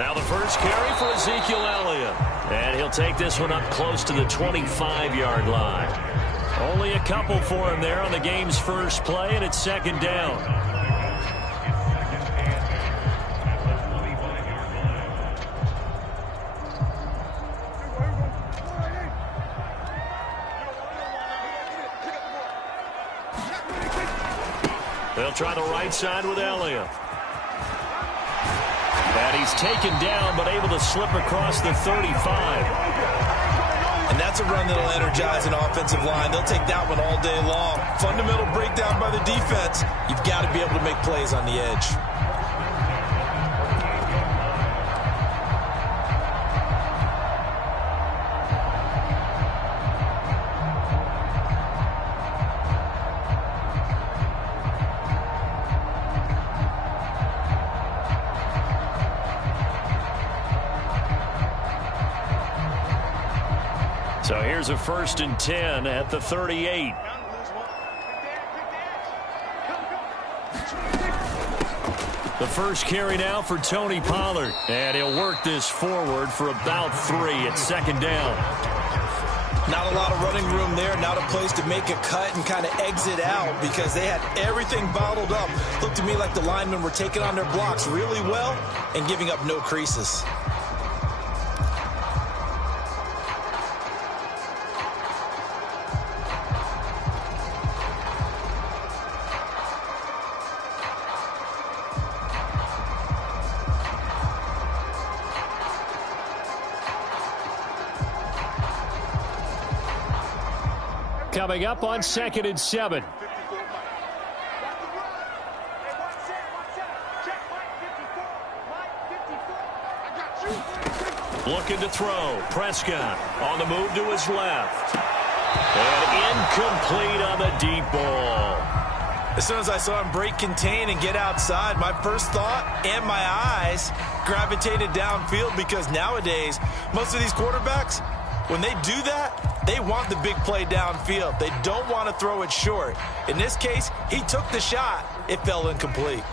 Now the first carry for Ezekiel Elliott. And he'll take this one up close to the 25-yard line. Only a couple for him there on the game's first play, and it's second down. They'll try the right side with Elliott. And he's taken down, but able to slip across the 35. And that's a run that'll energize an offensive line. They'll take that one all day long. Fundamental breakdown by the defense. You've got to be able to make plays on the edge. So here's a 1st and 10 at the 38. The first carry now for Tony Pollard. And he'll work this forward for about 3 at second down. Not a lot of running room there. Not a place to make a cut and kind of exit out because they had everything bottled up. Looked to me like the linemen were taking on their blocks really well and giving up no creases. Coming up on 2nd and 7. Looking to throw. Prescott on the move to his left. And incomplete on the deep ball. As soon as I saw him break contain and get outside, my first thought and my eyes gravitated downfield because nowadays, most of these quarterbacks, when they do that, they want the big play downfield. They don't want to throw it short. In this case, he took the shot. It fell incomplete.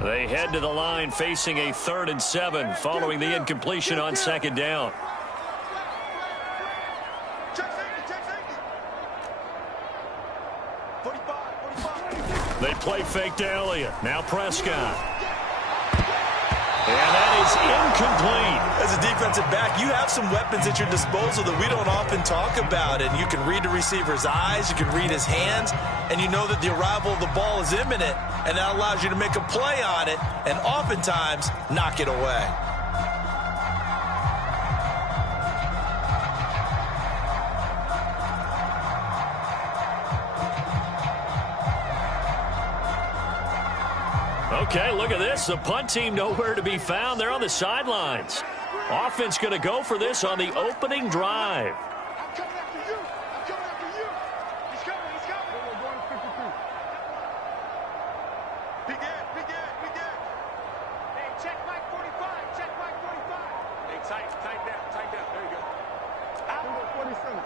They head to the line facing a 3rd and 7 following the incompletion on 2nd down. They play fake to Elliott. Now Prescott. And that is incomplete. As a defensive back, you have some weapons at your disposal that we don't often talk about. And you can read the receiver's eyes, you can read his hands, and you know that the arrival of the ball is imminent. And that allows you to make a play on it and oftentimes knock it away. Okay, look at this. The punt team nowhere to be found. They're on the sidelines. Offense going to go for this on the opening drive. I'm coming after you. I'm coming after you. He's coming. He's coming. We're going 52. Big Ed. Big Ed. Big Ed. Hey, check Mike 45. Check Mike 45. Hey, tight down. Tight down. There you go. Out. 47.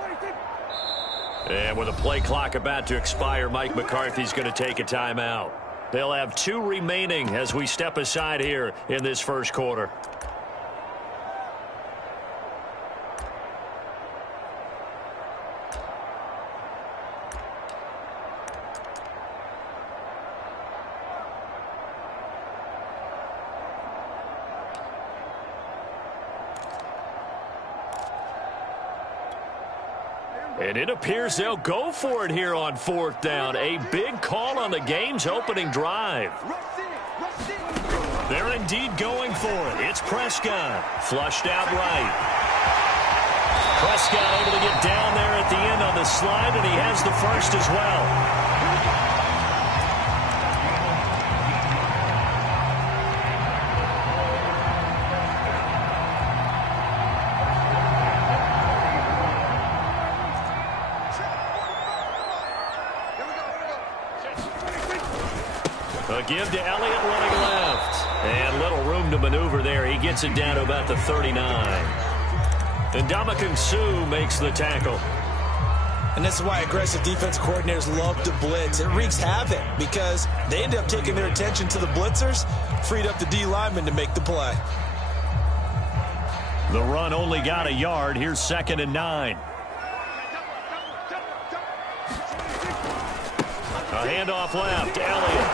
46. And with a play clock about to expire, Mike McCarthy's going to take a timeout. They'll have 2 remaining as we step aside here in this first quarter. And it appears they'll go for it here on 4th down. A big call on the game's opening drive. They're indeed going for it. It's Prescott. Flushed out right. Prescott able to get down there at the end on the slide, and he has the first as well. A give to Elliott running left. And little room to maneuver there. He gets it down to about the 39. And Ndamukong Suh makes the tackle. And this is why aggressive defense coordinators love to blitz. It wreaks havoc because they end up taking their attention to the blitzers, freed up the D lineman to make the play. The run only got a yard. Here's 2nd and 9. A handoff left. Elliott.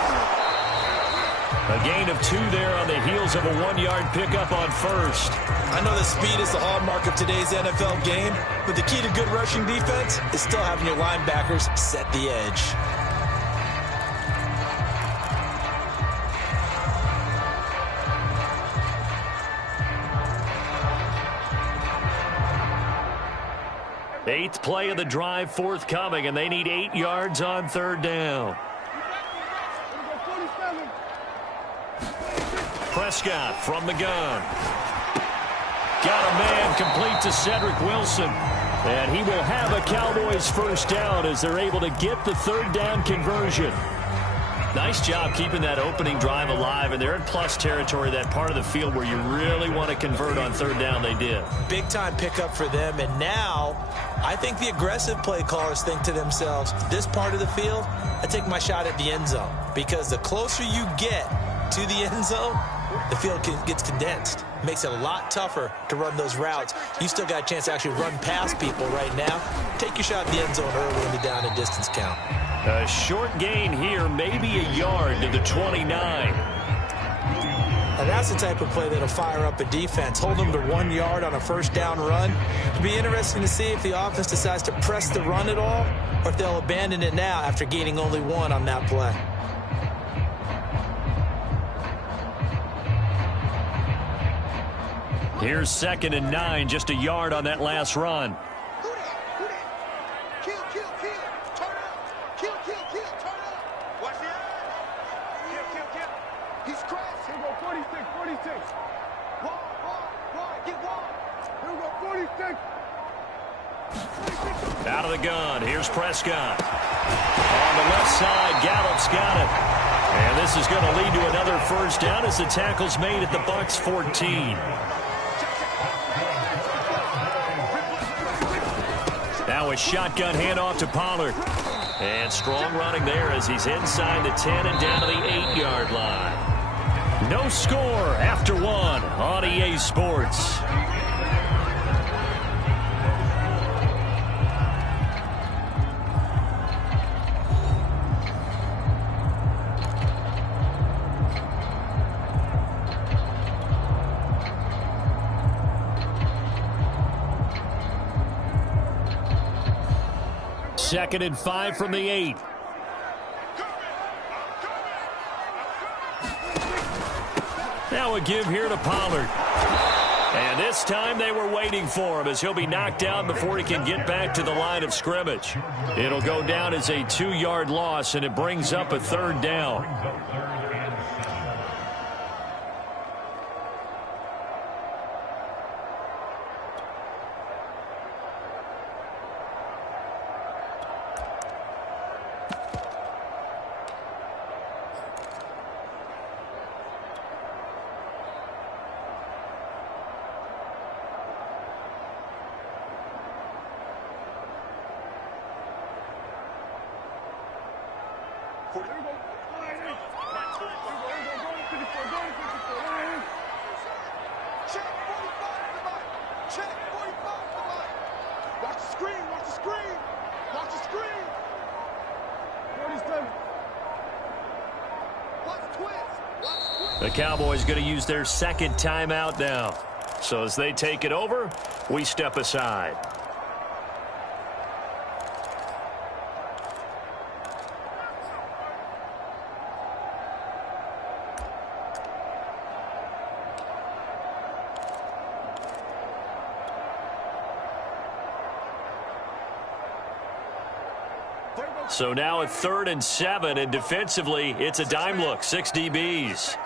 A gain of 2 there on the heels of a 1-yard pickup on first. I know that speed is the hallmark of today's NFL game, but the key to good rushing defense is still having your linebackers set the edge. Eighth play of the drive forthcoming, and they need 8 yards on 3rd down. Prescott from the gun. Got a man complete to Cedric Wilson. And he will have a Cowboys 1st down as they're able to get the 3rd down conversion. Nice job keeping that opening drive alive, and they're in plus territory, that part of the field where you really want to convert on 3rd down. They did. Big-time pickup for them, and now I think the aggressive play callers think to themselves, this part of the field, I take my shot at the end zone, because the closer you get to the end zone, the field gets condensed. Makes it a lot tougher to run those routes. You still got a chance to actually run past people right now. Take your shot at the end zone early in the down and distance count. A short gain here, maybe a yard to the 29. And that's the type of play that'll fire up a defense. Hold them to 1 yard on a 1st down run. It'll be interesting to see if the offense decides to press the run at all, or if they'll abandon it now after gaining only 1 on that play. Here's 2nd and 9, just a yard on that last run. Out of the gun, here's Prescott. On the left side, Gallup's got it. And this is going to lead to another 1st down as the tackle's made at the Bucs 14. Now a shotgun handoff to Pollard. And strong running there as he's inside the 10 and down to the 8-yard line. No score after 1 on EA Sports. Second and 5 from the 8. Now a give here to Pollard. And this time they were waiting for him as he'll be knocked down before he can get back to the line of scrimmage. It'll go down as a 2-yard loss, and it brings up a 3rd down. The Cowboys going to use their 2nd timeout now. So as they take it over, we step aside. So now at 3rd and 7, and defensively, it's a dime look. 6 DBs.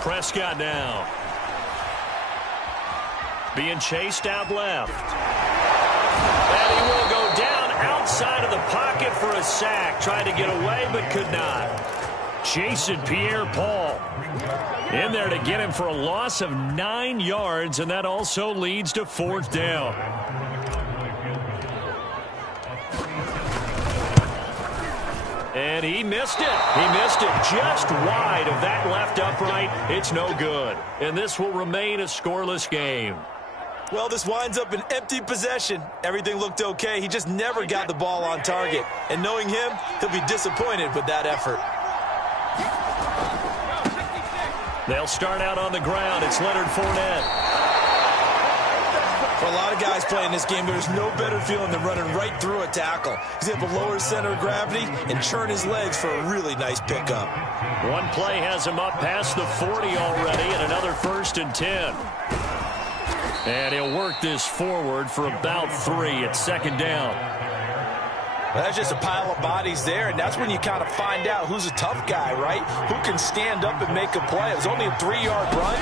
Prescott now. Being chased out left. And he will go down outside of the pocket for a sack. Tried to get away, but could not. Jason Pierre-Paul in there to get him for a loss of 9 yards, and that also leads to 4th down. And he missed it. He missed it just wide of that left upright. It's no good. And this will remain a scoreless game. Well, this winds up an empty possession. Everything looked okay. He just never got the ball on target. And knowing him, he'll be disappointed with that effort. They'll start out on the ground. It's Leonard Fournette. For a lot of guys playing this game, there's no better feeling than running right through a tackle. He's able to lower his center of gravity and churn his legs for a really nice pickup. One play has him up past the 40 already, and another 1st and 10. And he'll work this forward for about 3 at 2nd down. Well, that's just a pile of bodies there, and that's when you kind of find out who's a tough guy, right? Who can stand up and make a play. It was only a 3-yard run,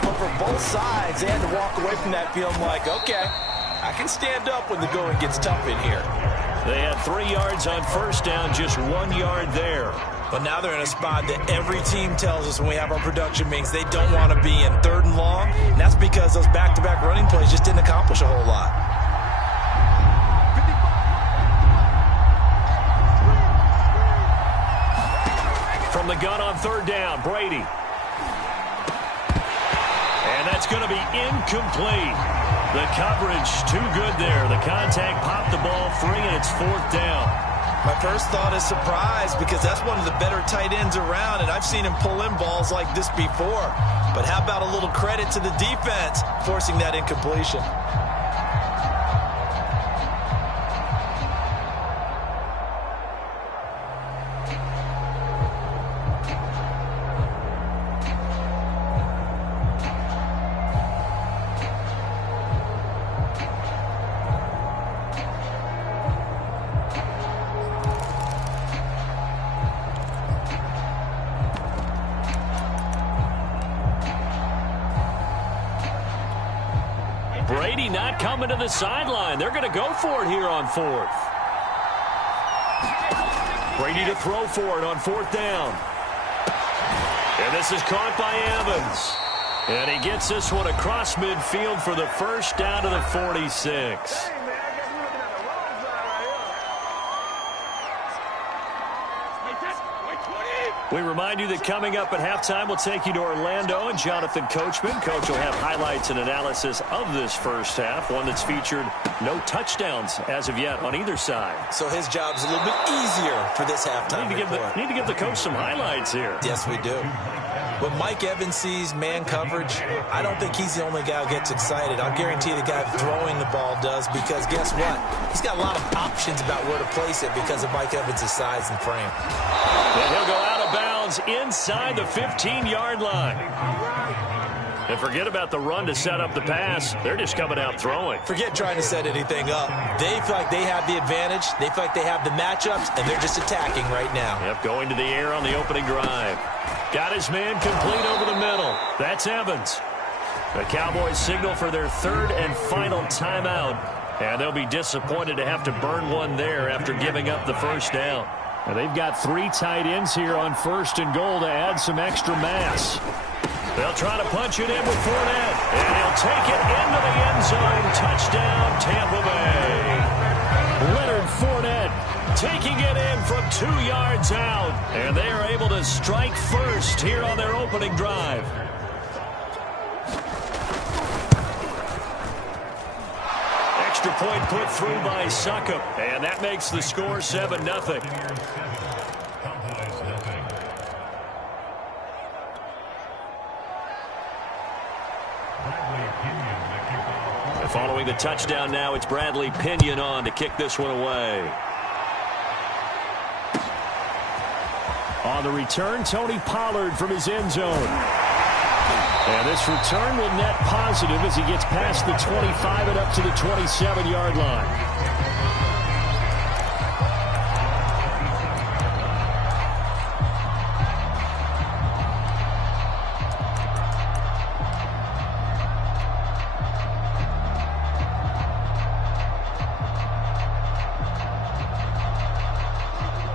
but for both sides, they had to walk away from that feeling like, okay, I can stand up when the going gets tough in here. They had 3 yards on 1st down, just 1 yard there. But now they're in a spot that every team tells us when we have our production meetings they don't want to be in 3rd and long, and that's because those back-to-back running plays just didn't accomplish a whole lot. From the gun on 3rd down, Brady. And that's going to be incomplete. The coverage too good there. The contact popped the ball free, and it's 4th down. My first thought is surprise because that's one of the better tight ends around, and I've seen him pull in balls like this before. But how about a little credit to the defense forcing that incompletion? Brady not coming to the sideline. They're going to go for it here on 4th. Brady to throw for it on 4th down. And this is caught by Evans. And he gets this one across midfield for the 1st down to the 46. We remind you that coming up at halftime, we'll take you to Orlando and Jonathan Coachman. Coach will have highlights and analysis of this 1st half, one that's featured no touchdowns as of yet on either side. So his job's a little bit easier for this halftime report. Need to give the coach some highlights here. Yes, we do. When Mike Evans sees man coverage, I don't think he's the only guy who gets excited. I'll guarantee the guy throwing the ball does because guess what? He's got a lot of options about where to place it because of Mike Evans' size and frame. And he'll go out of bounds inside the 15-yard line. And forget about the run to set up the pass. They're just coming out throwing. Forget trying to set anything up. They feel like they have the advantage. They feel like they have the matchups, and they're just attacking right now. Yep, going to the air on the opening drive. Got his man complete over the middle. That's Evans. The Cowboys signal for their 3rd and final timeout. And they'll be disappointed to have to burn one there after giving up the 1st down. And they've got 3 tight ends here on 1st and goal to add some extra mass. They'll try to punch it in with Fournette. And he'll take it into the end zone. Touchdown, Tampa Bay. Leonard Fournette taking it in from 2 yards out. And they are able to strike first here on their opening drive. Extra point put through by Succop. And that makes the score 7-0. Following the touchdown now, it's Bradley Pinion on to kick this one away. On the return, Tony Pollard from his end zone. And this return will net positive as he gets past the 25 and up to the 27-yard line.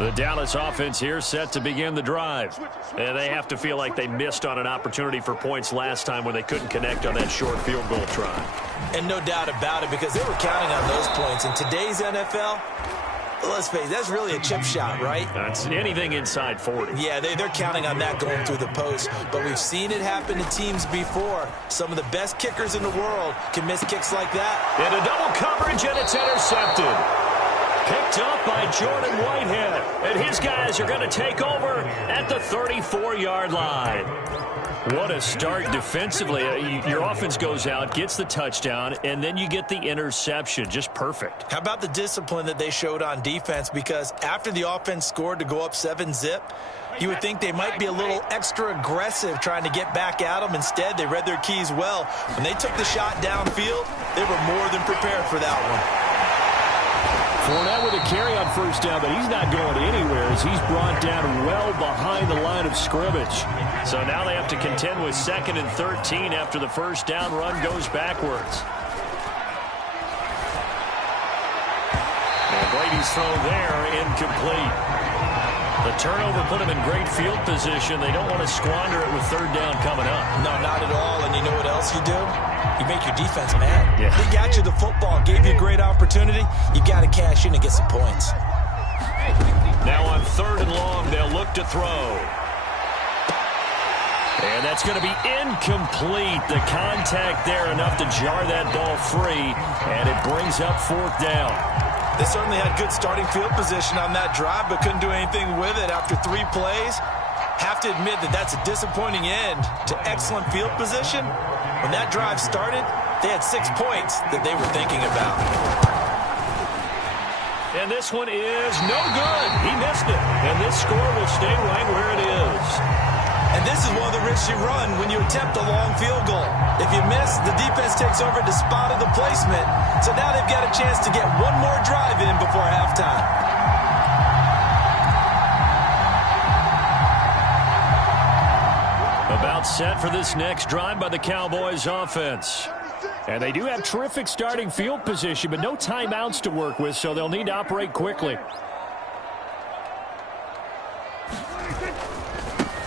The Dallas offense here set to begin the drive. And they have to feel like they missed on an opportunity for points last time when they couldn't connect on that short field goal try. And no doubt about it, because they were counting on those points. In today's NFL, let's face it, that's really a chip shot, right? That's anything inside 40. Yeah, they're counting on that going through the post. But we've seen it happen to teams before. Some of the best kickers in the world can miss kicks like that. And a double coverage, and it's intercepted. Picked up by Jordan Whitehead. And his guys are going to take over at the 34-yard line. What a start defensively. Your offense goes out, gets the touchdown, and then you get the interception. Just perfect. How about the discipline that they showed on defense? Because after the offense scored to go up 7-zip, you would think they might be a little extra aggressive trying to get back at them. Instead, they read their keys well. When they took the shot downfield, they were more than prepared for that one. Fournette with a carry on first down, but he's not going anywhere as he's brought down well behind the line of scrimmage. So now they have to contend with 2nd and 13 after the first down run goes backwards. And Brady's throw there, incomplete. The turnover put him in great field position. They don't want to squander it with 3rd down coming up. No, not at all. And you know what else you do? You make your defense mad. Yeah. They got you the football, gave you a great opportunity. You got to cash in and get some points. Now on 3rd and long, they'll look to throw. And that's going to be incomplete. The contact there enough to jar that ball free, and it brings up 4th down. They certainly had good starting field position on that drive, but couldn't do anything with it after 3 plays. Have to admit that that's a disappointing end to excellent field position. When that drive started, they had 6 points that they were thinking about. And this one is no good. He missed it. And this score will stay right where it is. And this is one of the risks you run when you attempt a long field goal. If you miss, the defense takes over to spot of the placement. So now they've got a chance to get one more drive in before halftime. About set for this next drive by the Cowboys offense. And they do have terrific starting field position, but no timeouts to work with, so they'll need to operate quickly.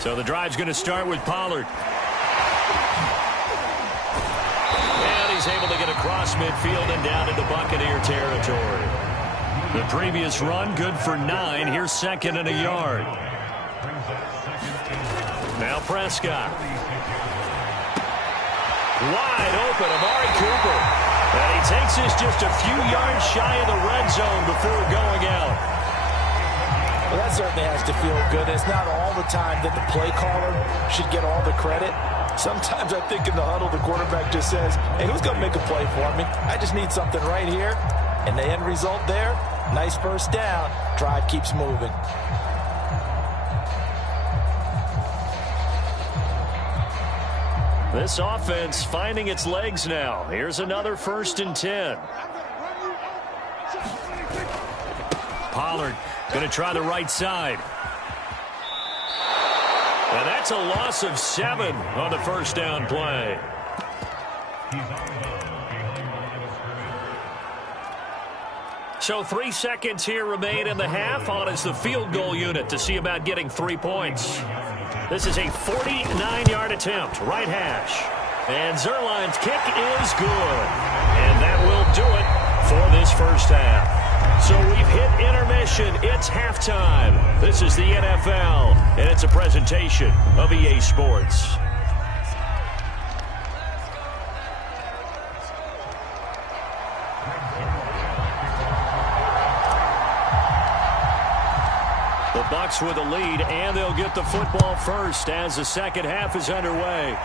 So the drive's going to start with Pollard. And he's able to get across midfield and down into Buccaneer territory. The previous run, good for 9. Here's 2nd and a yard. Now Prescott. Wide open, Amari Cooper. And he takes this just a few yards shy of the red zone before going out. Well, that certainly has to feel good. It's not all the time that the play caller should get all the credit. Sometimes I think in the huddle, the quarterback just says, hey, who's going to make a play for me? I just need something right here. And the end result there, nice first down. Drive keeps moving. This offense finding its legs now. Here's another 1st and 10. Pollard going to try the right side. And that's a loss of 7 on the first down play. So 3 seconds here remain in the half. On is the field goal unit to see about getting 3 points. This is a 49-yard attempt, right hash. And Zerline's kick is good. And that will do it for this first half. So we've hit intermission. It's halftime. This is the NFL, and it's a presentation of EA Sports. The Bucs with a lead, and they'll get the football first as the second half is underway.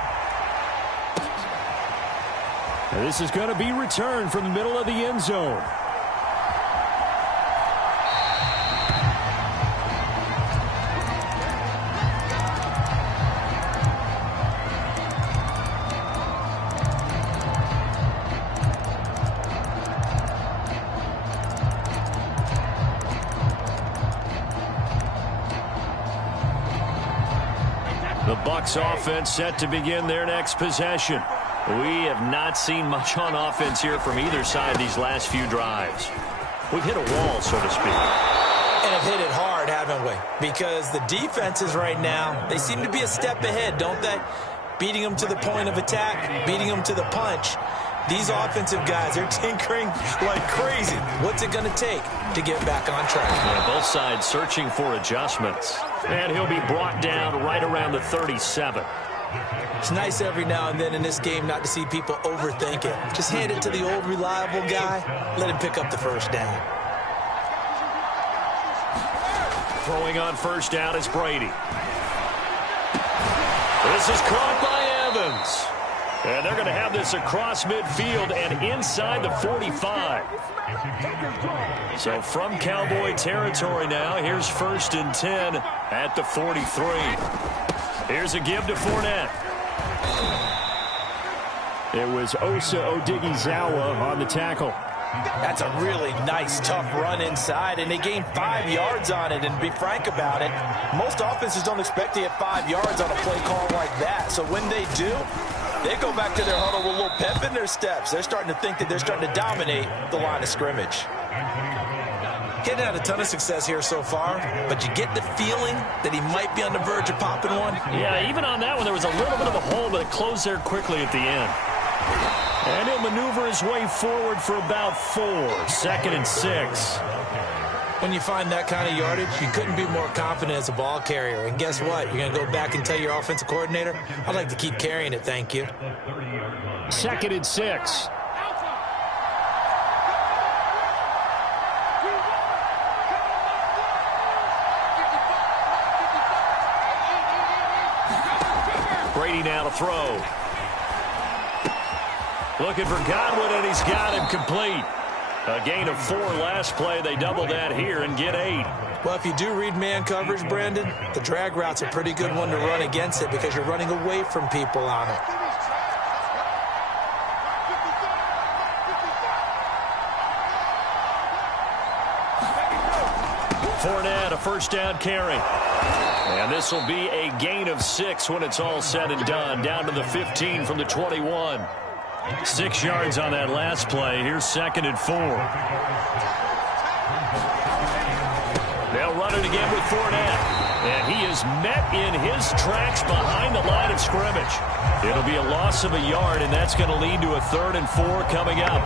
And this is going to be returned from the middle of the end zone. The Bucs offense set to begin their next possession. We have not seen much on offense here from either side these last few drives. We've hit a wall, so to speak. And have hit it hard, haven't we? Because the defenses right now, they seem to be a step ahead, don't they? Beating them to the point of attack, beating them to the punch. These offensive guys, they're tinkering like crazy. What's it going to take to get back on track? Yeah, both sides searching for adjustments. And he'll be brought down right around the 37. It's nice every now and then in this game not to see people overthink it. Just hand it to the old reliable guy. Let him pick up the first down. Throwing on first down is Brady. This is caught by Evans. And they're going to have this across midfield and inside the 45. So from Cowboy territory now, here's 1st and 10 at the 43. Here's a give to Fournette. It was Osa Odighizuwa on the tackle. That's a really nice, tough run inside, and they gained 5 yards on it. And to be frank about it, most offenses don't expect to get 5 yards on a play call like that. So when they do, they go back to their huddle with a little pep in their steps. They're starting to think that they're starting to dominate the line of scrimmage. Getting had a ton of success here so far, but you get the feeling that he might be on the verge of popping one. Yeah, even on that one, there was a little bit of a hole, but it closed there quickly at the end. And he'll maneuver his way forward for about 4. 2nd and 6. When you find that kind of yardage, you couldn't be more confident as a ball carrier. And guess what? You're going to go back and tell your offensive coordinator, I'd like to keep carrying it, thank you. 2nd and 6. Brady now to throw. Looking for Godwin, and he's got him complete. A gain of 4 last play. They double that here and get 8. Well, if you do read man coverage, Brandon, the drag route's a pretty good one to run against it because you're running away from people on it. Fournette, a first down carry. And this will be a gain of 6 when it's all said and done. Down to the 15 from the 21. 6 yards on that last play. Here's 2nd and 4. They'll run it again with Fournette. And he is met in his tracks behind the line of scrimmage. It'll be a loss of a yard, and that's going to lead to a 3rd and 4 coming up.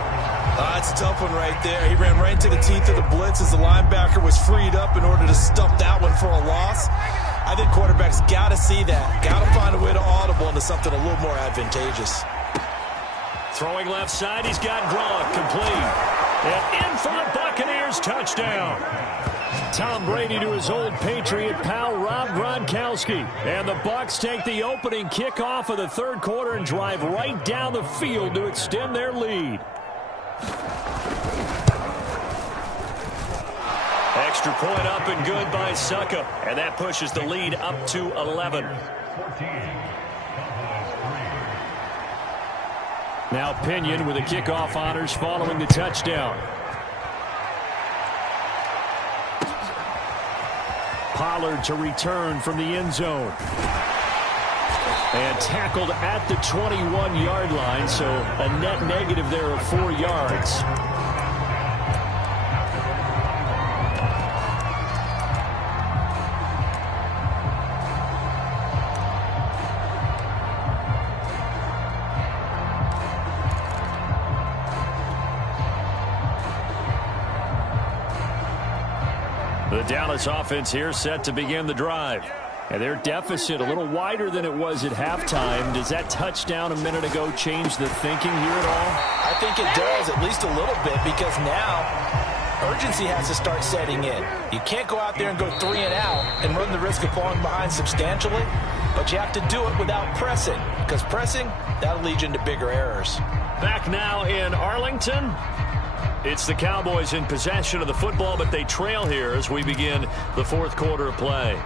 That's a tough one right there. He ran right into the teeth of the blitz as the linebacker was freed up in order to stuff that one for a loss. I think quarterbacks got to see that. Got to find a way to audible into something a little more advantageous. Throwing left side, he's got Gronk complete. And in for the Buccaneers, touchdown. Tom Brady to his old Patriot pal, Rob Gronkowski. And the Bucs take the opening kickoff of the 3rd quarter and drive right down the field to extend their lead. Extra point up and good by Suckup. And that pushes the lead up to 11. Now Pinion with the kickoff honors following the touchdown. Pollard to return from the end zone. And tackled at the 21-yard line, so a net negative there of 4 yards. The Dallas offense here set to begin the drive. And their deficit a little wider than it was at halftime. Does that touchdown a minute ago change the thinking here at all? I think it does, at least a little bit, because now urgency has to start setting in. You can't go out there and go 3 and out and run the risk of falling behind substantially, but you have to do it without pressing, because pressing, that'll lead you into bigger errors. Back now in Arlington. It's the Cowboys in possession of the football, but they trail here as we begin the 4th quarter of play.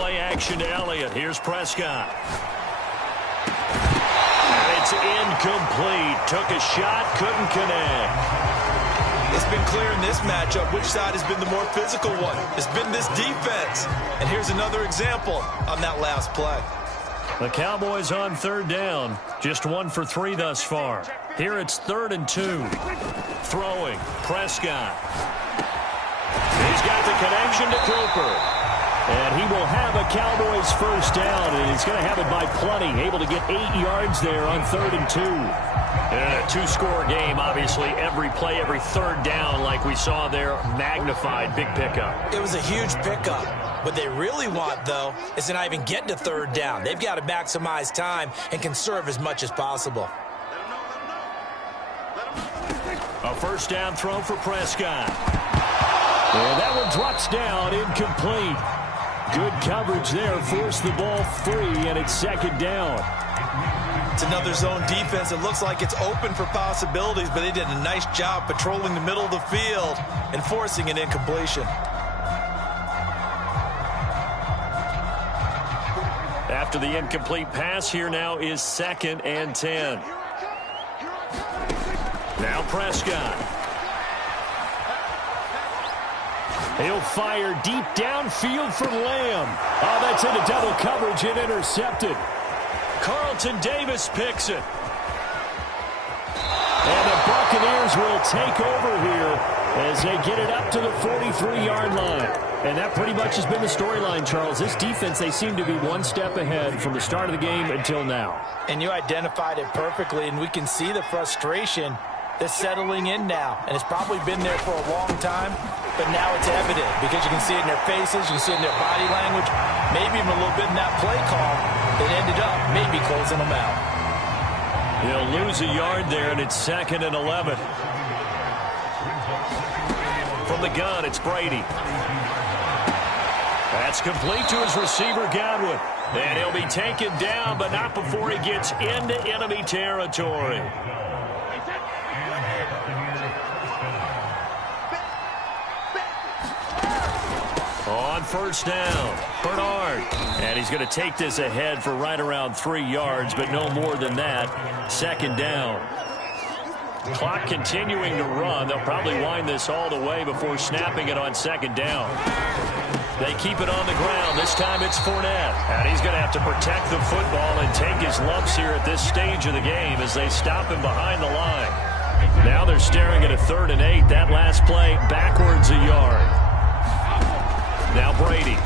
play action to Elliott. Here's Prescott. And it's incomplete. Took a shot, couldn't connect. It's been clear in this matchup which side has been the more physical one. It's been this defense. And here's another example on that last play. The Cowboys on third down. Just 1 for 3 thus far. Here it's 3rd and 2. Throwing. Prescott. He's got the connection to Cooper. And he will have a Cowboys first down. And he's going to have it by plenty. Able to get 8 yards there on 3rd and 2. And a 2-score game, obviously. Every play, every third down, like we saw there, magnified. Big pickup. It was a huge pickup. What they really want, though, is to not even get to 3rd down. They've got to maximize time and conserve as much as possible. A first down throw for Prescott. And that one drops down, incomplete. Good coverage there, forced the ball free, and it's 2nd down. It's another zone defense. It looks like it's open for possibilities, but they did a nice job patrolling the middle of the field and forcing an incompletion. After the incomplete pass, here now is 2nd and 10. Now Prescott. He'll fire deep downfield for Lamb. Oh, that's into double coverage and intercepted. Carlton Davis picks it. And the Buccaneers will take over here as they get it up to the 43-yard line. And that pretty much has been the storyline, Charles. This defense, they seem to be one step ahead from the start of the game until now. And you identified it perfectly, and we can see the frustration that's settling in now. And it's probably been there for a long time, but now it's evident because you can see it in their faces, you can see it in their body language, maybe even a little bit in that play call that ended up maybe closing them out. He'll lose a yard there, and it's 2nd and 11. From the gun, it's Brady. That's complete to his receiver, Godwin. And he'll be taken down, but not before he gets into enemy territory. On first down, Bernard. And he's going to take this ahead for right around 3 yards, but no more than that. 2nd down. Clock continuing to run. They'll probably wind this all the way before snapping it on 2nd down. They keep it on the ground. This time it's Fournette. And he's going to have to protect the football and take his lumps here at this stage of the game as they stop him behind the line. Now they're staring at a 3rd and 8. That last play backwards a yard. Now Brady.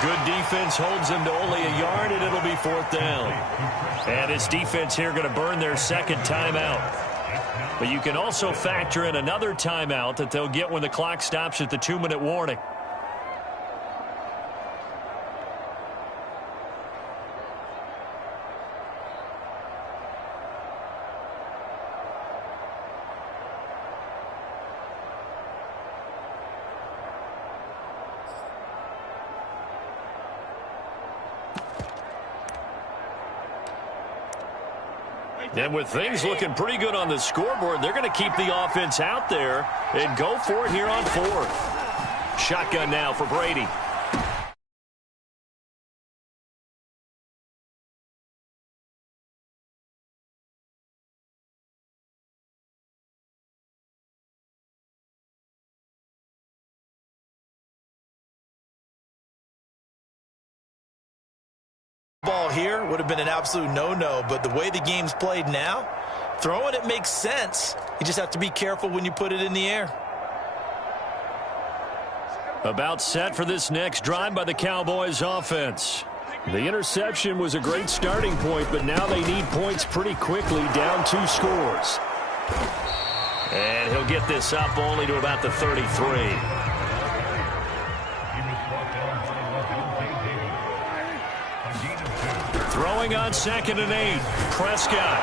Good defense holds him to only a yard, and it'll be 4th down. And this defense here going to burn their 2nd timeout. But you can also factor in another timeout that they'll get when the clock stops at the 2-minute warning. And with things looking pretty good on the scoreboard, they're going to keep the offense out there and go for it here on 4th. Shotgun now for Brady. Ball here would have been an absolute no-no, but the way the game's played now, throwing it makes sense. You just have to be careful when you put it in the air. About set for this next drive by the Cowboys offense. The interception was a great starting point, but now they need points pretty quickly, down 2 scores. And he'll get this up only to about the 33. Throwing on 2nd and 8. Prescott.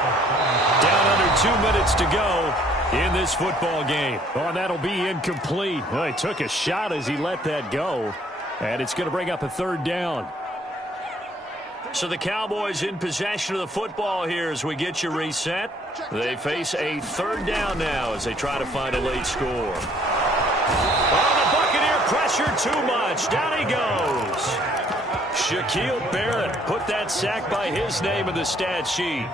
Down under 2 minutes to go in this football game. Oh, and that'll be incomplete. Well, he took a shot as he let that go. And it's going to bring up a 3rd down. So the Cowboys in possession of the football here as we get you reset. They face a third down now as they try to find a late score. Oh, the Buccaneer pressure too much. Down he goes. Shaquille Barrett put that sack by his name in the stat sheet.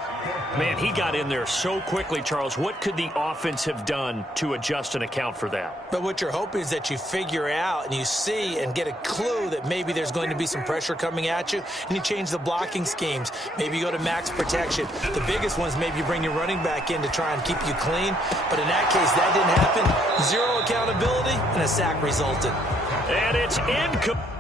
Man, he got in there so quickly, Charles. What could the offense have done to adjust and account for that? But what you're hoping is that you figure out and you see and get a clue that maybe there's going to be some pressure coming at you, and you change the blocking schemes. Maybe you go to max protection. The biggest ones, maybe you bring your running back in to try and keep you clean. But in that case, that didn't happen. Zero accountability, and a sack resulted. And it's incomplete.